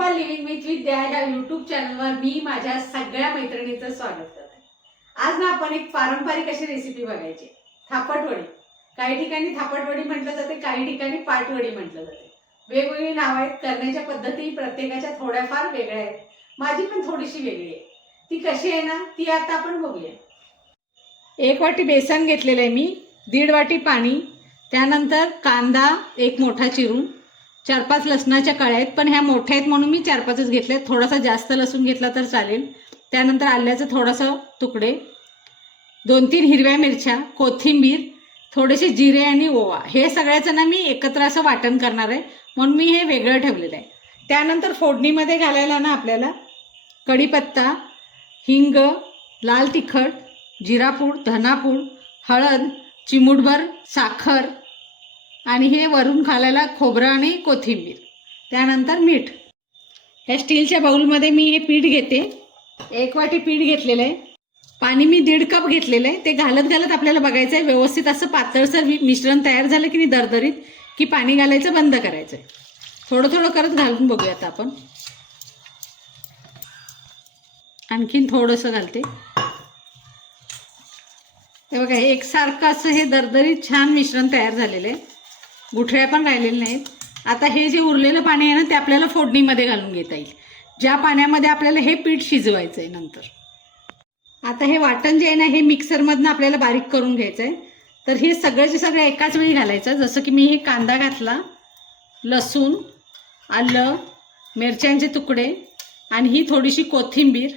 Deepa living with विद्या या YouTube चॅनलवर मी माझ्या सगळ्या मैत्रिणींचं स्वागत करते। आज ना आपण एक पारंपरिक अशी रेसिपी बघायची, थापटवडी। काही ठिकाणी थापटवडी म्हटलं जाते, काही ठिकाणी पाटवडी म्हटलं जाते। वेगवेगळी नाव आहेत, करण्याच्या पद्धती प्रत्येकाच्या थोड्याफार वेगळ्या आहेत। माझी पण थोडीशी वेगळी आहे। ती कशी आहे ना, ती आता आपण बघूया। 1 वाटी बेसन घेतलेलं आहे मी, 1.5 वाटी पाणी, त्यानंतर कांदा एक मोठा चिरून, 4-5 लसणाच्या कळ्या आहेत, पण ह्या मोठ्या आहेत म्हणून मी 4-5च घेतले। थोडासा जास्त लसूण घेतला तर चालेल। त्यानंतर आल्याचे थोडासा तुकडे, 2-3 हिरव्या मिरच्या, कोथिंबीर, थोडेसे जिरे आणि ओवा। हे सगळ्याचं ना मी एकत्र असं वाटण करणार आहे, म्हणून मी हे वेगळं ठेवलेलं आहे। त्यानंतर फोडणीमध्ये घालायला ना आपल्याला कढीपत्ता, हिंग, लाल तिखट, जिरापूड, धनापूड, हळद, चिमूटभर साखर आणि हे वरून घालायला खोबरं आणि कोथिंबीर, त्यानंतर मीठ। ह्या स्टीलच्या बाउलमध्ये मी हे पीठ घेते। 1 वाटी पीठ घेतलेलं आहे। पाणी मी 1.5 कप घेतलेलं आहे। ते घालत घालत आपल्याला बघायचं आहे व्यवस्थित असं पातळसर मिश्रण तयार झालं की नाही दरदरीत, की पाणी घालायचं बंद करायचं आहे। थोडं थोडं करत घालून बघूयात आपण। आणखीन थोडंसं घालते। हे बघा, हे एकसारखं असं हे दरदरीत छान मिश्रण तयार झालेलं आहे, गुठळ्या पण राहिलेल्या नाहीत। आता हे जे उरलेलं पाणी आहे ना, ते आपल्याला फोडणीमध्ये घालून घेता येईल, ज्या पाण्यामध्ये आपल्याला हे पीठ शिजवायचं आहे नंतर। आता हे वाटण जे आहे ना, हे मिक्सरमधनं आपल्याला बारीक करून घ्यायचं आहे। तर हे सगळंचे सगळं एकाच वेळी घालायचं। जसं की मी हे कांदा घातला, लसूण, आलं, मिरच्यांचे तुकडे आणि ही थोडीशी कोथिंबीर,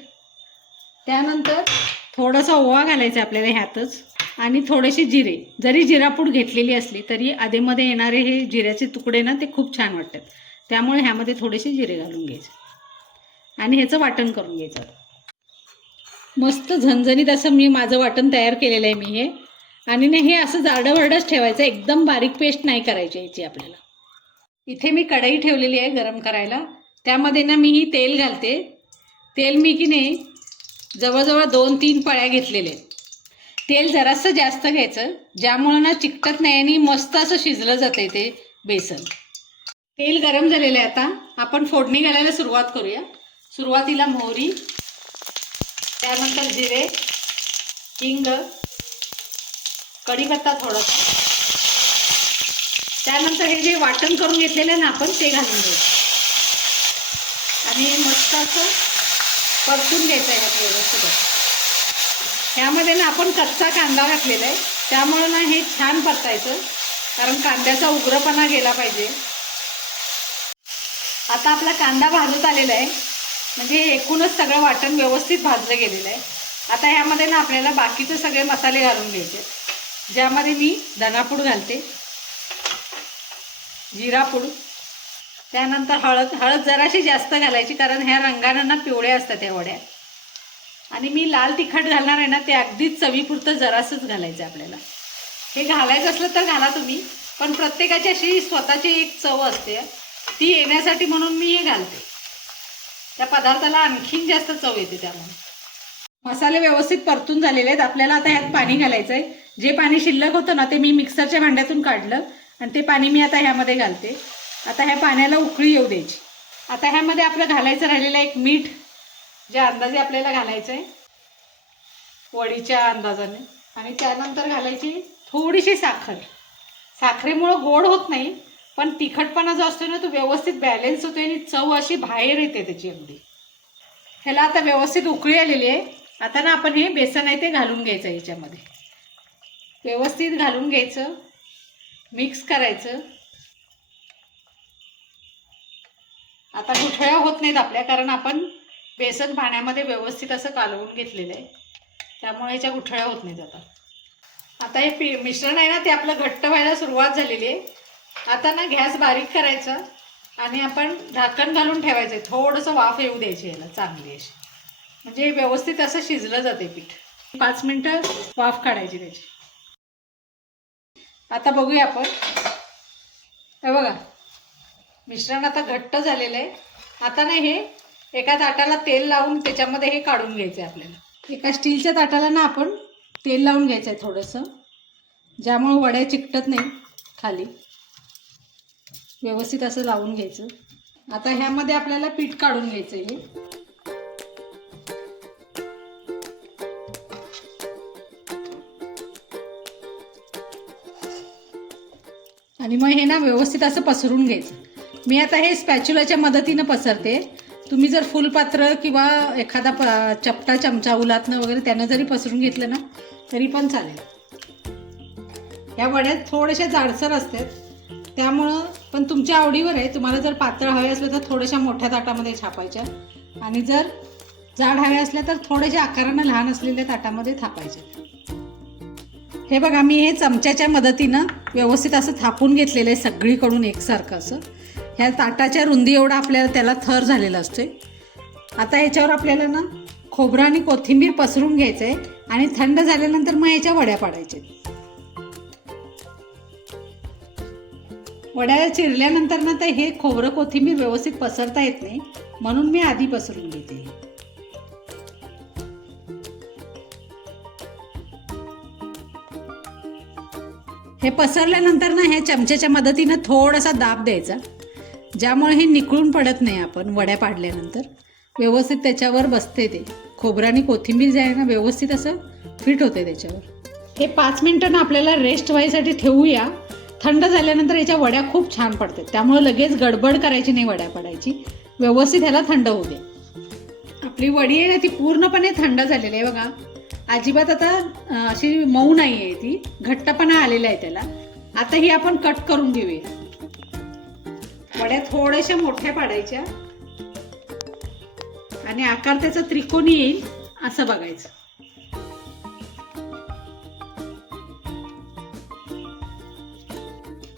त्यानंतर थोडासा ओवा घालायचा आपल्याला ह्यातच, आणि थोडेसे जिरे। जरी जिरापूड घेतलेली असली तरी आधेमध्ये येणारे हे जिऱ्याचे तुकडे ना ते खूप छान वाटतात, त्यामुळे ह्यामध्ये थोडेसे जिरे घालून घ्यायचे आणि ह्याचं वाटण करून घ्यायचं। मस्त झणझणीत असं मी माझं वाटण तयार केलेलं आहे मी हे। आणि ना हे असं जाडभरडच ठेवायचं, एकदम बारीक पेस्ट नाही करायची याची आपल्याला। इथे मी कढई ठेवलेली आहे गरम करायला, त्यामध्ये ना मी ही तेल घालते। तेल मी की नाही जवळजवळ 2-3 पळ्या घेतलेले आहेत। तेल जरासं जास्त घ्यायचं, ज्यामुळे ना चिकटत नाही आणि मस्त असं शिजलं जाते ते बेसन। तेल गरम झालेलं आहे। आता आपण फोडणी घालायला सुरुवात करूया। सुरुवातीला मोहरी, त्यानंतर जिरे, हिंग, कढीपत्ता थोडासा, त्यानंतर हे जे वाटण करून घेतलेलं आहे ना आपण, ते घालून घ्यायचं आणि मस्त असं परतून घ्यायचं आहे व्यवस्थित। ह्यामध्ये ना आपण कच्चा कांदा घातलेला आहे, त्यामुळे ना हे छान परतायचं, कारण कांद्याचा उग्रपणा गेला पाहिजे। आता आपला कांदा भाजत आलेला आहे, म्हणजे एकूणच सगळं वाटण व्यवस्थित भाजलं गेलेलं आहे। आता ह्यामध्ये ना आपल्याला बाकीचे सगळे मसाले घालून घ्यायचे, ज्यामध्ये मी धनापूड घालते, जिरापूड, त्यानंतर हळद जराशी जास्त घालायची, कारण ह्या रंगानं ना पिवळ्या असतात ह्या वड्या। आणि मी लाल तिखट घालणार आहे ना, ते अगदीच चवीपुरतं जरासंच घालायचं आपल्याला। हे घालायचं असलं तर घाला तुम्ही, पण प्रत्येकाची अशी स्वतःची एक चव असते, ती येण्यासाठी म्हणून मी हे घालते। त्या पदार्थाला आणखीन जास्त चव येते त्यामुळे। मसाले व्यवस्थित परतून झालेले आहेत। आपल्याला आता ह्यात पाणी घालायचं आहे। जे पाणी शिल्लक होतं ना, ते मी मिक्सरच्या भांड्यातून काढलं आणि ते पाणी मी आता ह्यामध्ये घालते। आता ह्या पाण्याला उकळी येऊ द्यायची। आता ह्यामध्ये आपलं घालायचं राहिलेलं एक मीठ, ज्या अंदाजे आपल्याला घालायचं आहे वडीच्या अंदाजाने, आणि त्यानंतर घालायची थोडीशी साखर। साखरेमुळं गोड होत नाही, पण तिखटपणा जो असतो ना तो व्यवस्थित बॅलन्स होतो आणि चव अशी बाहेर येते त्याची अगदी। ह्याला आता व्यवस्थित उकळी आलेली आहे। आता ना आपण हे बेसन आहे ते घालून घ्यायचं, ह्याच्यामध्ये व्यवस्थित घालून घ्यायचं, मिक्स करायचं। आता गुठळ्या होत नाहीत आपल्या, कारण आपण बेसन पाण्यामध्ये व्यवस्थित असं कालवून घेतलेलं आहे, त्यामुळे ह्याच्या गुठळ्या होत नाहीत। आता हे मिश्रण आहे ना ते आपलं घट्ट व्हायला सुरुवात झालेली आहे। आता ना गॅस बारीक करायचा आणि आपण झाकण घालून ठेवायचं, थोडंसं वाफ येऊ द्यायची याला चांगली अशी, म्हणजे व्यवस्थित असं शिजलं जाते पीठ। 5 मिनटं वाफ काढायची त्याची। आता बघूया आपण, हे बघा मिश्रण आता घट्ट झालेलं आहे। आता ना हे एका ताटाला तेल लावून त्याच्यामध्ये हे काढून घ्यायचं आहे आपल्याला। एका स्टीलच्या ताटाला ना आपण तेल लावून घ्यायचं आहे थोडंसं, ज्यामुळे वड्या चिकटत नाही खाली। व्यवस्थित असं लावून घ्यायचं आता ह्यामध्ये आपल्याला पीठ काढून घ्यायचं आहे. आणि मग हे ना व्यवस्थित असं पसरून घ्यायचं. मी आता हे स्पॅच्युलाच्या मदतीनं पसरते. तुम्ही जर फुलपात्र किंवा एखादा चपटा चमचा उलातनं वगैरे त्यानं जरी पसरून घेतलं ना तरी पण चालेल. या वड्या थोड्याशा जाडसर असतात, त्यामुळं पण तुमच्या आवडीवर आहे. तुम्हाला जर पातळ हवे असले तर थोड्याशा मोठ्या ताटामध्ये छापायच्या, आणि जर जाड हव्या असल्या तर थोड्याशा आकारानं लहान असलेल्या ताटामध्ये थापायच्या. हे बघा, मी हे चमच्याच्या मदतीनं व्यवस्थित असं थापून घेतलेलं आहे सगळीकडून एकसारखं असं. ह्या ताटाच्या रुंदी एवढा आपल्याला त्याला थर झालेला असतोय. आता ह्याच्यावर आपल्याला ना खोबरं आणि कोथिंबीर पसरून घ्यायचं आहे आणि थंड झाल्यानंतर मग ह्याच्या वड्या पाडायच्या. वड्या चिरल्यानंतर ना तर हे खोबरं कोथिंबीर व्यवस्थित पसरता येत नाही, म्हणून मी आधी पसरून घेते. हे पसरल्यानंतर ना ह्या चमच्याच्या मदतीनं थोडासा दाब द्यायचा, ज्यामुळे हे निखळून पडत नाही. आपण वड्या पाडल्यानंतर व्यवस्थित त्याच्यावर बसते. ते खोबरं आणि कोथिंबीर जे आहे ना व्यवस्थित असं फिट होते त्याच्यावर. हे 5 मिनिटं ना आपल्याला रेस्ट व्हायसाठी ठेवूया. थंड झाल्यानंतर याच्या वड्या खूप छान पडतात, त्यामुळे लगेच गडबड करायची नाही वड्या पडायची. व्यवस्थित ह्याला थंड होऊ दे. आपली वडी आहे ना ती पूर्णपणे थंड झालेली आहे बघा. अजिबात आता अशी मऊ नाही आहे, ती घट्टपणा आलेला आहे त्याला. आता ही आपण कट करून घेऊया. वड्या थोड्याशा मोठ्या पाडायच्या आणि आकार त्याचा त्रिकोणी येईल असं बघायचं.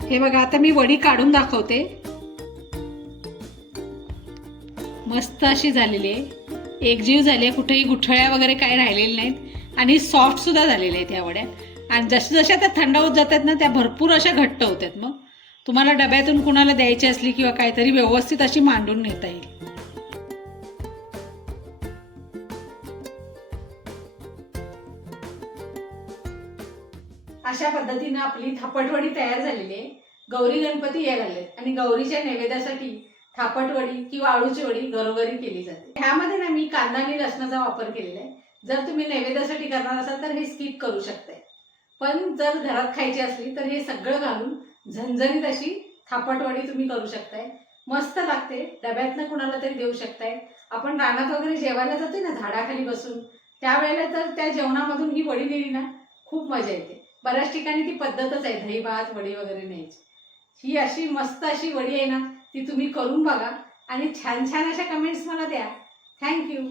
हे बघा, आता मी वडी काढून दाखवते. मस्त अशी झालेली आहे, एकजीव झाली आहे, कुठेही गुठळ्या वगैरे काही राहिलेल्या नाहीत आणि सॉफ्ट सुद्धा झालेल्या आहेत ह्या वड्या. आणि जशा जशा त्या थंड होत जातात ना त्या भरपूर अशा घट्ट होतात. मग तुम्हाला डब्यातून कुणाला द्यायची असली किंवा काहीतरी व्यवस्थित अशी मांडून नेता येईल. अशा पद्धतीने आपली थापटवडी तयार झालेली आहे. गौरी गणपती यायला लागलेत आणि गौरीच्या नैवेद्यासाठी थापटवडी किंवा आळूची वडी घरोघरी केली जाते. ह्यामध्ये ना मी कांदा आणि लसणाचा वापर केलेला आहे. जर तुम्ही नैवेद्यासाठी करणार असाल तर हे स्किप करू शकताय, पण जर घरात खायची असली तर हे सगळं घालून झणझणीत अशी थापटवडी तुम्ही करू शकताय. मस्त लागते, डब्यातनं कुणाला तरी देऊ शकताय. आपण रानात वगैरे जेवायला जातोय ना झाडाखाली बसून, त्यावेळेला तर त्या जेवणामधून ही वडी नेली ना खूप मजा येते. बऱ्याच ठिकाणी ती पद्धतच आहे दही भात वडी वगैरे न्यायची. ही अशी मस्त अशी वडी आहे ना ती तुम्ही करून बघा आणि छान छान अशा कमेंट्स मला द्या. थँक्यू.